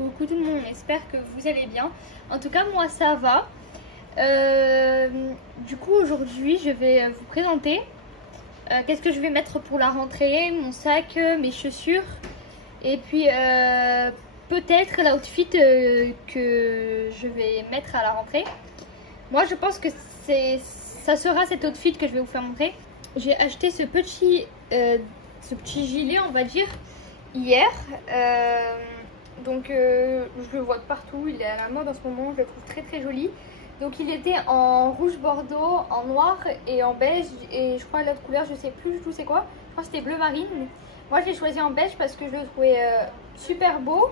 coucou tout le monde, j'espère que vous allez bien. En tout cas moi ça va. Du coup aujourd'hui je vais vous présenter qu'est-ce que je vais mettre pour la rentrée, mon sac, mes chaussures et puis peut-être l'outfit que je vais mettre à la rentrée. Moi je pense que ça sera cet outfit que je vais vous faire montrer. J'ai acheté ce petit gilet on va dire hier. Donc je le vois de partout, il est à la mode en ce moment, je le trouve très très joli. Donc il était en rouge bordeaux, en noir et en beige, et je crois l'autre couleur je sais plus du tout c'est quoi. Je crois que c'était bleu marine. Moi je l'ai choisi en beige parce que je le trouvais super beau.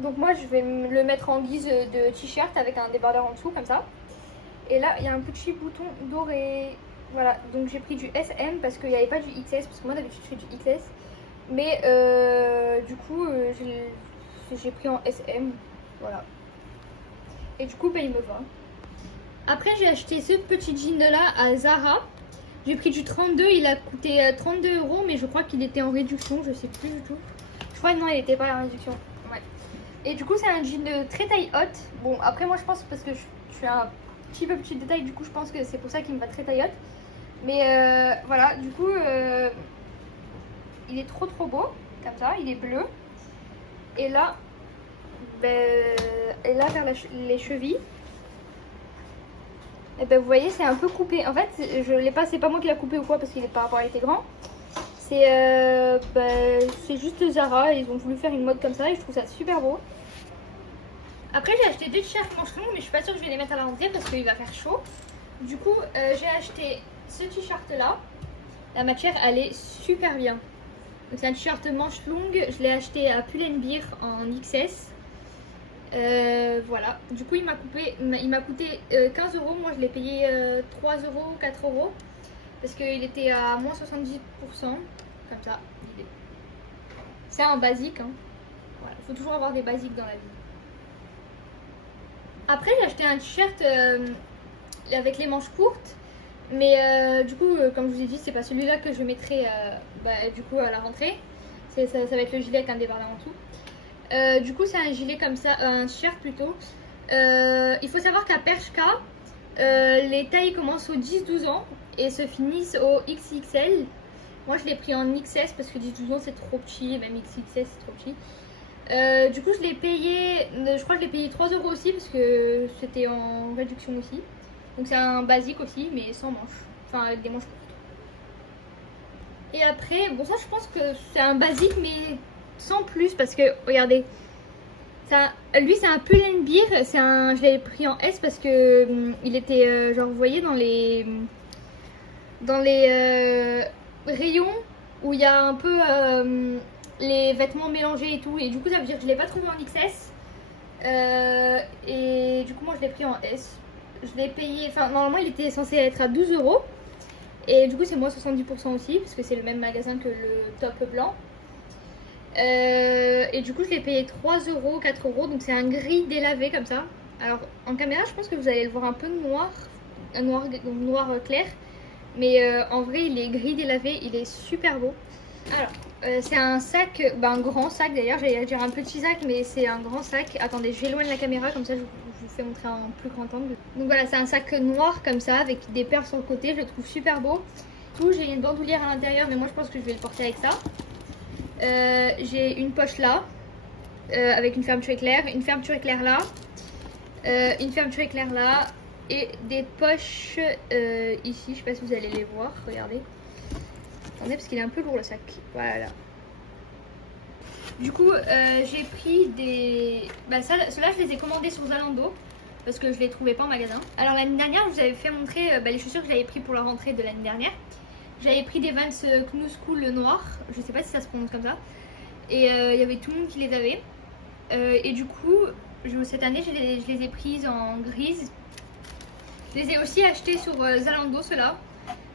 Donc moi je vais le mettre en guise de t-shirt avec un débardeur en dessous comme ça. Et là il y a un petit bouton doré. Voilà, donc j'ai pris du SM parce qu'il n'y avait pas du XS, parce que moi d'habitude je fais du XS. Mais du coup j'ai pris en SM, voilà. Et du coup bah, il me va. Après j'ai acheté ce petit jean là à Zara. J'ai pris du 32, il a coûté 32 €, mais je crois qu'il était en réduction, je sais plus du tout. Je crois que non, il n'était pas en réduction. Ouais. Et du coup c'est un jean de très taille haute. Bon après moi je pense parce que je suis un petit peu petite de taille, du coup je pense que c'est pour ça qu'il me va très taille haute. Mais voilà, du coup il est trop beau, comme ça, il est bleu. Et là, vers les chevilles, et ben vous voyez c'est un peu coupé. En fait je l'ai pas, c'est pas moi qui l'a coupé ou quoi parce qu'il est par rapport à il était grand. C'est juste Zara, ils ont voulu faire une mode comme ça et je trouve ça super beau. Après j'ai acheté deux t-shirts manches longues mais je suis pas sûre que je vais les mettre à la rentrée parce qu'il va faire chaud. Du coup j'ai acheté ce t-shirt là. La matière elle est super bien. C'est un t-shirt manche longue, je l'ai acheté à Pull&Bear en XS. Voilà, du coup il m'a coûté 15 €, moi je l'ai payé 3 €, 4 € parce qu'il était à moins 70%, comme ça. C'est un basique, hein. Voilà, faut toujours avoir des basiques dans la vie. Après j'ai acheté un t-shirt avec les manches courtes. Mais du coup, comme je vous ai dit, c'est pas celui-là que je mettrai du coup à la rentrée. Ça va être le gilet avec un débardeur en dessous. Du coup, c'est un gilet comme ça, un t-shirt plutôt. Il faut savoir qu'à Bershka, les tailles commencent aux 10-12 ans et se finissent au XXL. Moi, je l'ai pris en XS parce que 10-12 ans c'est trop petit, et même XXS c'est trop petit. Du coup, je l'ai payé, je crois que je l'ai payé 3 € aussi parce que c'était en réduction aussi. Donc c'est un basique aussi mais sans manches, enfin avec des manches courtes. Et après, bon ça je pense que c'est un basique mais sans plus parce que regardez, ça, lui c'est un Pull&Bear, je l'avais pris en S parce que il était genre vous voyez dans les rayons où il y a un peu les vêtements mélangés et tout, et du coup ça veut dire que je l'ai pas trouvé en XS et du coup moi je l'ai pris en S. Je l'ai payé, enfin normalement il était censé être à 12 € et du coup c'est moins 70% aussi parce que c'est le même magasin que le top blanc. Et du coup je l'ai payé 3 €, 4 €, donc c'est un gris délavé comme ça. Alors en caméra je pense que vous allez le voir un peu noir, noir clair, mais en vrai il est gris délavé, il est super beau. Alors c'est un sac, un grand sac d'ailleurs, j'allais dire un petit sac mais c'est un grand sac. Attendez, j'éloigne la caméra comme ça je vous fais montrer un plus grand angle. Donc voilà, c'est un sac noir comme ça avec des perles sur le côté, je le trouve super beau. J'ai une bandoulière à l'intérieur mais moi je pense que je vais le porter avec ça. J'ai une poche là avec une fermeture éclair, une fermeture éclair là, une fermeture éclair là et des poches ici, je sais pas si vous allez les voir, regardez. Attendez parce qu'il est un peu lourd le sac, voilà. Du coup j'ai pris des... ceux-là je les ai commandés sur Zalando parce que je les trouvais pas en magasin. Alors l'année dernière je vous avais fait montrer les chaussures que j'avais pris pour la rentrée de l'année dernière. J'avais pris des Vans Knus Cool noir, je sais pas si ça se prononce comme ça. Et il y avait tout le monde qui les avait. Et du coup cette année je les ai prises en grise. Je les ai aussi achetées sur Zalando ceux-là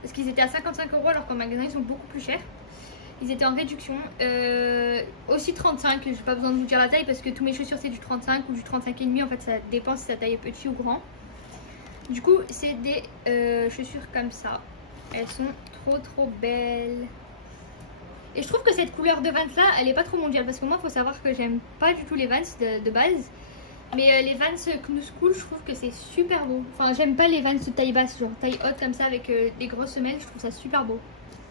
parce qu'ils étaient à 55 € alors qu'en magasin ils sont beaucoup plus chers. Ils étaient en réduction, aussi 35, j'ai pas besoin de vous dire la taille parce que tous mes chaussures c'est du 35 ou du 35,5, en fait ça dépend si sa taille est petit ou grand. Du coup c'est des chaussures comme ça, elles sont trop belles. Et je trouve que cette couleur de Vans là, elle est pas trop mondiale. Parce que moi, il faut savoir que j'aime pas du tout les Vans de base. Mais les Vans Knus Cool, je trouve que c'est super beau. Enfin, j'aime pas les Vans de taille basse, genre taille haute comme ça avec des grosses semelles. Je trouve ça super beau.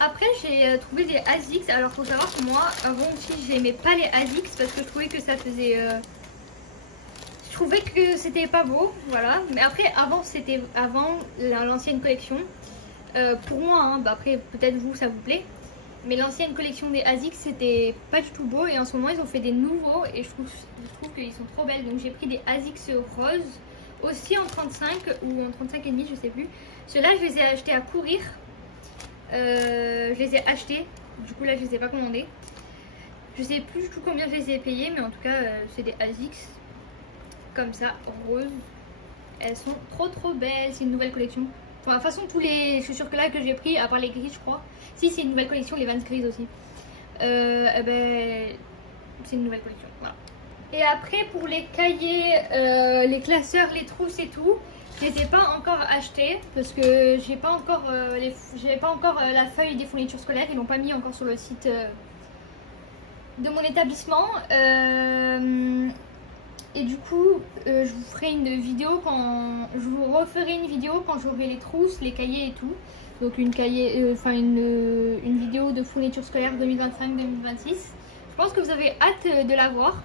Après, j'ai trouvé des ASICS. Alors, faut savoir que moi, avant aussi, j'aimais pas les ASICS parce que je trouvais que ça faisait... Je trouvais que c'était pas beau, voilà. Mais après, c'était avant l'ancienne collection. Pour moi, hein, bah après, peut-être vous, ça vous plaît. Mais l'ancienne collection des ASICS, c'était pas du tout beau. Et en ce moment, ils ont fait des nouveaux. Et je trouve qu'ils sont trop belles. Donc, j'ai pris des ASICS roses. Aussi en 35 ou en 35,5, je sais plus. Ceux-là, je les ai achetés à courir. Je les ai achetés. Du coup, là, je les ai pas commandés. Je sais plus du tout combien je les ai payés. Mais en tout cas, c'est des ASICS. Comme ça, roses. Elles sont trop belles. C'est une nouvelle collection. Enfin, de toute façon, tous les chaussures que là que j'ai pris, à part les grises, je crois. Si, c'est une nouvelle collection, les Vans grises aussi. Eh ben, c'est une nouvelle collection, voilà. Et après, pour les cahiers, les classeurs, les trousses et tout, je les ai pas encore achetés parce que j'ai pas encore, la feuille des fournitures scolaires. Ils l'ont pas mis encore sur le site de mon établissement. Et du coup, je vous ferai une vidéo je vous referai une vidéo quand j'aurai les trousses, les cahiers et tout. Donc une vidéo de fourniture scolaire 2025-2026. Je pense que vous avez hâte de la voir.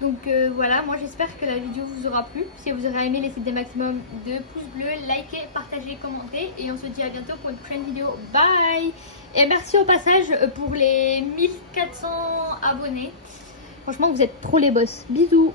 Donc voilà, moi j'espère que la vidéo vous aura plu. Si vous aurez aimé, laissez des maximum de pouces bleus, likez, partagez, commentez. Et on se dit à bientôt pour une prochaine vidéo. Bye! Et merci au passage pour les 1400 abonnés. Franchement, vous êtes trop les boss. Bisous!